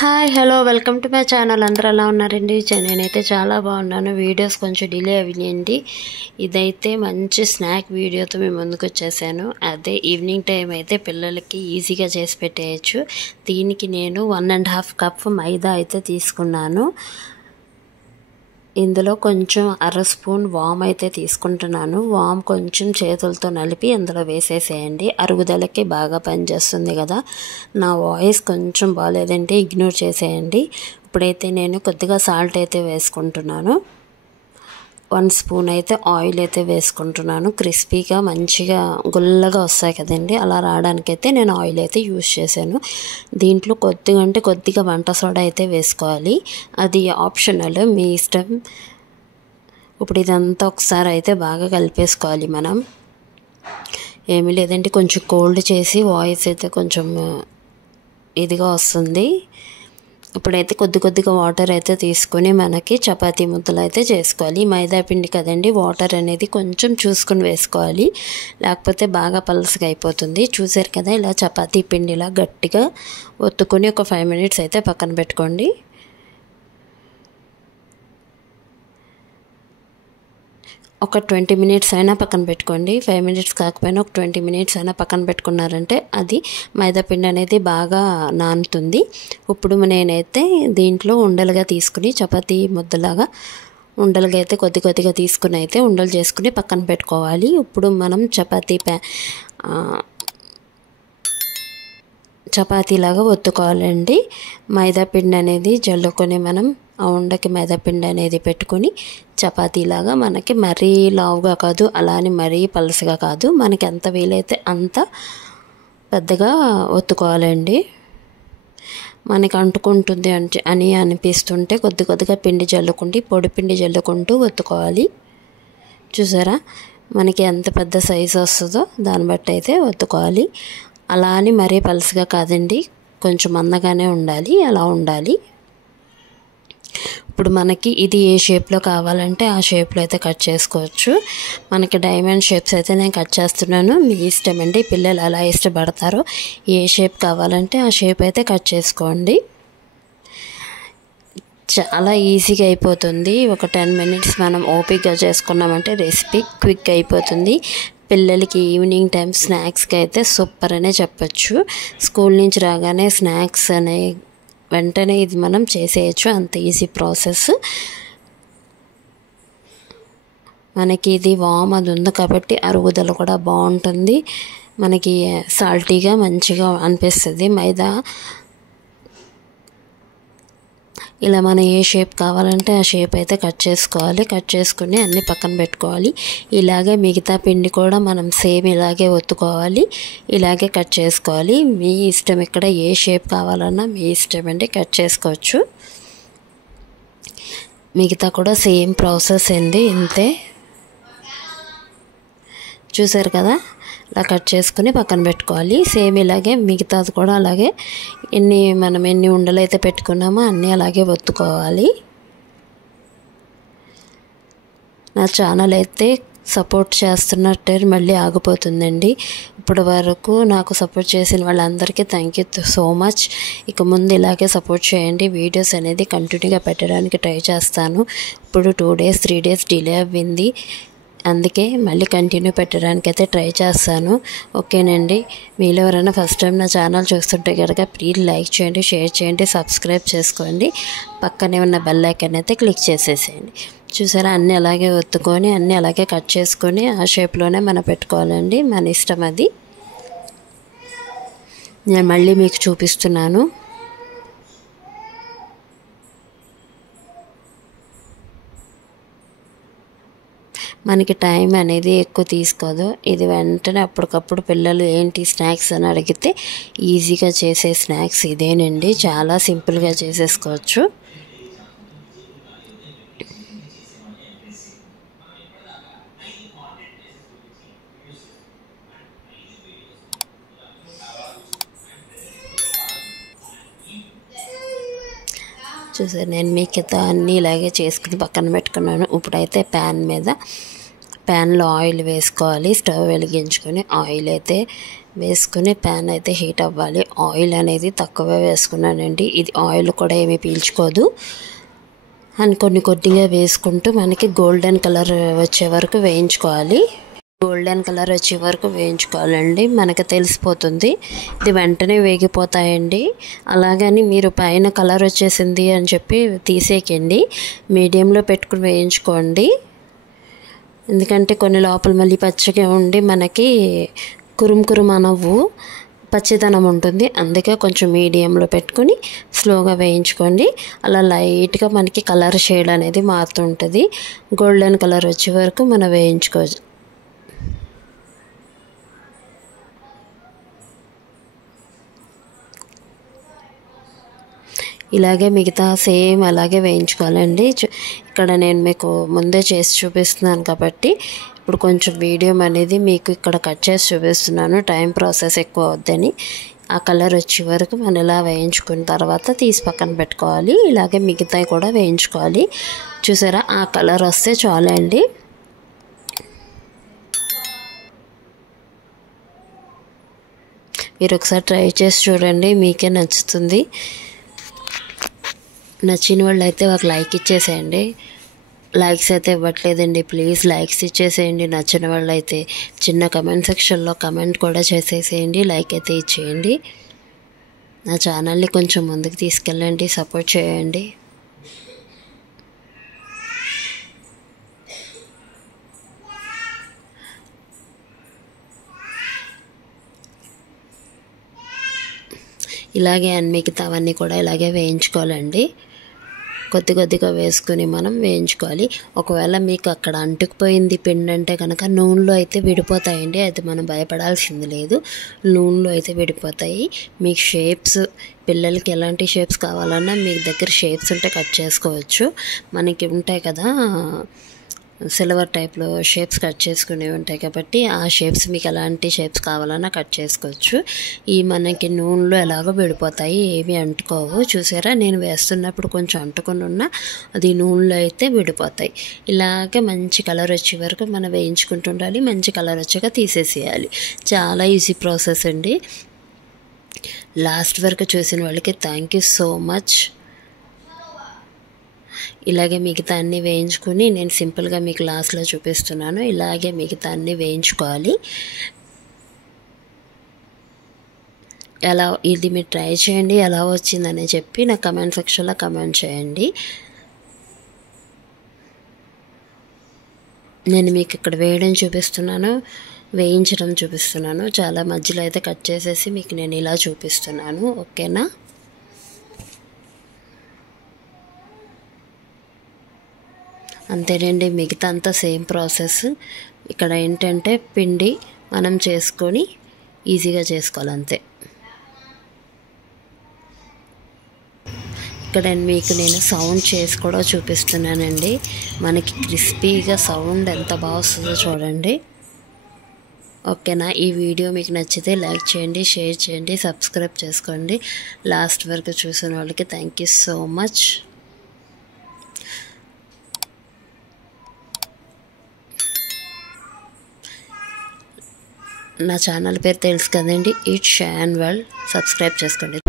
Hi hello welcome to my channel. అందరూ ఎలా ఉన్నారండి? నేనైతే చాలా బాగున్నాను. వీడియోస్ కొంచెం డిలే అయ్యాయండి. ఇదైతే మంచి స్నాక్ వీడియోతో మేము ముందుకు వచ్చేసాను. అదే ఈవినింగ్ టైం అయితే పిల్లలకి ఈజీగా చేసి పెట్టేయచ్చు. దీనికి నేను 1.5 కప్ మైదా అయితే తీసుకున్నాను. ఇందులో కొంచెం అర స్పూన్ వామ్ అయితే తీసుకుంటున్నాను. వామ్ కొంచెం చేతులతో నలిపి అందులో వేసేసేయండి. అరుగుదలకి బాగా పనిచేస్తుంది కదా. నా వాయిస్ కొంచెం బాగాలేదంటే ఇగ్నోర్ చేసేయండి. ఇప్పుడైతే నేను కొద్దిగా సాల్ట్ అయితే వేసుకుంటున్నాను. 1 స్పూన్ అయితే ఆయిల్ అయితే వేసుకుంటున్నాను. క్రిస్పీగా మంచిగా గుల్లగా వస్తాయి కదండి, అలా రావడానికైతే నేను ఆయిల్ అయితే యూజ్ చేశాను. దీంట్లో కొద్దిగా వంట సోడా అయితే వేసుకోవాలి. అది ఆప్షనల్, మీ ఇష్టం. ఇప్పుడు ఇదంతా ఒకసారి అయితే బాగా కలిపేసుకోవాలి మనం. ఏమీ లేదంటే కొంచెం కోల్డ్ చేసి వాయిస్ అయితే కొంచెం ఇదిగా వస్తుంది. ఇప్పుడైతే కొద్దిగా వాటర్ అయితే తీసుకొని మనకి చపాతీ ముద్దలు అయితే చేసుకోవాలి. మైదా పిండి కదండి, వాటర్ అనేది కొంచెం చూసుకొని వేసుకోవాలి, లేకపోతే బాగా పలసగా అయిపోతుంది. చూసారు కదా, ఇలా చపాతీ పిండిలా గట్టిగా ఒత్తుకొని ఒక 5 మినిట్స్ అయితే పక్కన పెట్టుకోండి. ఒక 20 మినిట్స్ అయినా పక్కన పెట్టుకోండి. 5 మినిట్స్ కాకపోయినా ఒక 20 మినిట్స్ అయినా పక్కన పెట్టుకున్నారంటే అది మైదాపిండి అనేది బాగా నానుతుంది. ఇప్పుడు నేనైతే దీంట్లో ఉండలుగా తీసుకుని చపాతీ ముద్దలాగా ఉండలుగా అయితే కొద్దిగా తీసుకుని అయితే ఉండలు చేసుకుని పక్కన పెట్టుకోవాలి. ఇప్పుడు మనం చపాతీలాగా ఒత్తుకోవాలండి. మైదాపిండి అనేది జల్లుకొని మనం ఆ ఉండకి మైదాపిండి అనేది పెట్టుకొని చపాతీలాగా మనకి మరీ లావుగా కాదు, అలానే మరీ పలసగా కాదు, మనకి ఎంత వీలైతే అంత పెద్దగా ఒత్తుకోవాలండి. మనకి అంటుకుంటుంది అని అనిపిస్తుంటే కొద్దిగా పిండి జల్లుకుంటూ పొడి పిండి జల్లుకుంటూ ఒత్తుకోవాలి. చూసారా, మనకి ఎంత పెద్ద సైజు వస్తుందో దాన్ని బట్టి అయితే ఒత్తుకోవాలి. అలా అని మరీ పలసగా కాదండి, కొంచెం మందగానే ఉండాలి, అలా ఉండాలి. ఇప్పుడు మనకి ఇది ఏ షేప్లో కావాలంటే ఆ షేప్లో అయితే కట్ చేసుకోవచ్చు. మనకి డైమండ్ షేప్స్ అయితే నేను కట్ చేస్తున్నాను. మీ ఇష్టం అండి, పిల్లలు ఎలా ఇష్టపడతారో ఏ షేప్ కావాలంటే ఆ షేప్ అయితే కట్ చేసుకోండి. చాలా ఈజీగా అయిపోతుంది. ఒక 10 మినిట్స్ మనం ఓపిక్గా చేసుకున్నామంటే రెసిపీ క్విక్ అయిపోతుంది. పిల్లలకి ఈవినింగ్ టైం స్నాక్స్కి అయితే సూపర్ అనే చెప్పచ్చు. స్కూల్ నుంచి రాగానే స్నాక్స్ అనే వెంటనే ఇది మనం చేసేయచ్చు, అంత ఈజీ ప్రాసెస్. మనకి ఇది వామ్ అది ఉంది కాబట్టి అరుగుదల కూడా బాగుంటుంది. మనకి సాల్టీగా మంచిగా అనిపిస్తుంది. మైదా ఇలా మనం ఏ షేప్ కావాలంటే ఆ షేప్ అయితే కట్ చేసుకోవాలి. కట్ చేసుకుని అన్నీ పక్కన పెట్టుకోవాలి. ఇలాగే మిగతా పిండి కూడా మనం సేమ్ ఇలాగే ఒత్తుకోవాలి, ఇలాగే కట్ చేసుకోవాలి. మీ ఇష్టం, ఇక్కడ ఏ షేప్ కావాలన్నా మీ ఇష్టం అండి, కట్ చేసుకోవచ్చు. మిగతా కూడా సేమ్ ప్రాసెస్ అండి, ఇంతే. చూసారు కదా, ఇలా కట్ చేసుకుని పక్కన పెట్టుకోవాలి. సేమ్ ఇలాగే మిగతాది కూడా అలాగే మనం ఎన్ని ఉండలు అయితే పెట్టుకున్నామో అన్నీ అలాగే ఒత్తుకోవాలి. నా ఛానల్ అయితే సపోర్ట్ చేస్తున్నట్టే మళ్ళీ ఆగిపోతుందండి. ఇప్పటి వరకు నాకు సపోర్ట్ చేసిన వాళ్ళందరికీ థ్యాంక్ యూ సో మచ్. ఇక ముందు ఇలాగే సపోర్ట్ చేయండి. వీడియోస్ అనేది కంటిన్యూగా పెట్టడానికి ట్రై చేస్తాను. ఇప్పుడు 2 డేస్ 3 డేస్ డిలే అవ్వింది, అందుకే మళ్ళీ కంటిన్యూ పెట్టడానికి అయితే ట్రై చేస్తాను. ఓకేనండి, మీలో ఎవరైనా ఫస్ట్ టైం నా ఛానల్ చూస్తుంటే కనుక ప్లీజ్ లైక్ చేయండి, షేర్ చేయండి, సబ్స్క్రైబ్ చేసుకోండి. పక్కనే ఉన్న బెల్ ఐకాన్ అయితే క్లిక్ చేసేసేయండి. చూసారా, అన్నీ అలాగే ఒత్తుకొని అన్నీ అలాగే కట్ చేసుకొని ఆ షేప్లోనే మనం పెట్టుకోవాలండి, మన ఇష్టం అది. నేను మళ్ళీ మీకు చూపిస్తున్నాను. మనకి టైం అనేది ఎక్కువ తీసుకోదు. ఇది వెంటనే అప్పటికప్పుడు పిల్లలు ఏంటి స్నాక్స్ అని అడిగితే ఈజీగా చేసే స్నాక్స్ ఇదేనండి. చాలా సింపుల్గా చేసేసుకోవచ్చు. చూసారు, నేను మిగతా అన్నీ ఇలాగే చేసుకుని పక్కన పెట్టుకున్నాను. ఇప్పుడైతే ప్యాన్ మీద ప్యాన్లో ఆయిల్ వేసుకోవాలి. స్టవ్ వెలిగించుకొని ఆయిల్ అయితే వేసుకుని ప్యాన్ అయితే హీట్ అవ్వాలి. ఆయిల్ అనేది తక్కువే వేసుకున్నానండి. ఇది ఆయిల్ కూడా ఏమీ పీల్చుకోదు. అని కొద్దిగా వేసుకుంటూ మనకి గోల్డెన్ కలర్ వచ్చే వరకు వేయించుకోవాలి. గోల్డెన్ కలర్ వచ్చే వరకు వేయించుకోవాలండి. మనకు తెలిసిపోతుంది. ఇది వెంటనే వేగిపోతాయండి. అలాగని మీరు పైన కలర్ వచ్చేసింది అని చెప్పి తీసేయండి. మీడియంలో పెట్టుకుని వేయించుకోండి. ఎందుకంటే కొన్ని లోపల మళ్ళీ పచ్చిగా ఉండి మనకి కురుం అనవు, పచ్చిదనం ఉంటుంది. అందుకే కొంచెం మీడియంలో పెట్టుకుని స్లోగా వేయించుకోండి. అలా లైట్గా మనకి కలర్ షేడ్ అనేది మారుతుంటుంది. గోల్డెన్ కలర్ వచ్చే వరకు మనం వేయించుకోవచ్చు. ఇలాగే మిగతా సేమ్ అలాగే వేయించుకోవాలండి. ఇక్కడ నేను మీకు ముందే చేసి చూపిస్తున్నాను కాబట్టి ఇప్పుడు కొంచెం వీడియో అనేది మీకు ఇక్కడ కట్ చేసి చూపిస్తున్నాను. టైం ప్రాసెస్ ఎక్కువ అవుద్దని. ఆ కలర్ వచ్చే వరకు మనం ఇలా వేయించుకున్న తర్వాత తీసి పక్కన పెట్టుకోవాలి. ఇలాగే మిగతాయి కూడా వేయించుకోవాలి. చూసారా, ఆ కలర్ వస్తే చాలండి. మీరు ఒకసారి ట్రై చేసి చూడండి, మీకే నచ్చుతుంది. నచ్చిన వాళ్ళు అయితే ఒక లైక్ ఇచ్చేసేయండి. లైక్స్ అయితే ఇవ్వట్లేదండి, ప్లీజ్ లైక్స్ ఇచ్చేసేయండి. నచ్చిన వాళ్ళు అయితే చిన్న కమెంట్ సెక్షన్లో కమెంట్ కూడా చేసేసేయండి, లైక్ అయితే ఇచ్చేయండి. నా ఛానల్ని కొంచెం ముందుకు తీసుకెళ్ళండి, సపోర్ట్ చేయండి. ఇలాగే మిగతావన్నీ కూడా ఇలాగే వేయించుకోవాలండి. కొద్దిగా వేసుకుని మనం వేయించుకోవాలి. ఒకవేళ మీకు అక్కడ అంటుకుపోయింది పిండి అంటే కనుక నూనెలో అయితే విడిపోతాయండి. అది మనం భయపడాల్సింది లేదు. నూనెలో అయితే విడిపోతాయి. మీకు షేప్స్, పిల్లలకి ఎలాంటి షేప్స్ కావాలన్నా మీ దగ్గర షేప్స్ ఉంటే కట్ చేసుకోవచ్చు. మనకి ఉంటాయి కదా సిల్వర్ టైప్లో షేప్స్ కట్ చేసుకునేవి ఉంటాయి కాబట్టి ఆ షేప్స్ మీకు ఎలాంటి షేప్స్ కావాలన్నా కట్ చేసుకోవచ్చు. ఈ మనకి నూనెలో ఎలాగో విడిపోతాయి, ఏవి అంటుకోవు. చూసారా, నేను వేస్తున్నప్పుడు కొంచెం అంటుకొని ఉన్నా అది నూనెలో అయితే విడిపోతాయి. ఇలాగే మంచి కలర్ వచ్చే వరకు మనం వేయించుకుంటూ ఉండాలి. మంచి కలర్ వచ్చాక తీసేసేయాలి. చాలా ఈజీ ప్రాసెస్ అండి. లాస్ట్ వరకు చూసిన వాళ్ళకి థ్యాంక్ యూ సో మచ్. ఇలాగే మిగతా అన్నీ వేయించుకొని నేను సింపుల్గా మీకు లాస్ట్లో చూపిస్తున్నాను. ఇలాగే మిగతా అన్నీ వేయించుకోవాలి. ఇది మీరు ట్రై చేయండి, ఎలా వచ్చిందని చెప్పి నా కమెంట్ సెక్షన్లో కమెంట్ చేయండి. నేను మీకు ఇక్కడ వేయడం చూపిస్తున్నాను, వేయించడం చూపిస్తున్నాను. చాలా మధ్యలో అయితే కట్ చేసేసి మీకు నేను ఇలా చూపిస్తున్నాను. ఓకేనా? అంతేనండి, మిగతా అంతా సేమ్ ప్రాసెస్. ఇక్కడ ఏంటంటే పిండి మనం చేసుకొని ఈజీగా చేసుకోవాలి అంతే. ఇక్కడ మీకు నేను సౌండ్ చేసి కూడా చూపిస్తున్నానండి. మనకి క్రిస్పీగా సౌండ్ ఎంత బాగా వస్తుందో చూడండి. ఓకేనా? ఈ వీడియో మీకు నచ్చితే లైక్ చేయండి, షేర్ చేయండి, సబ్స్క్రైబ్ చేసుకోండి. లాస్ట్ వరకు చూసిన వాళ్ళకి థ్యాంక్ యూ సో మచ్. నా ఛానల్ పేరు తెలుసు కదండి, ఈట్ షాన్ వరల్డ్. సబ్స్క్రైబ్ చేసుకోండి.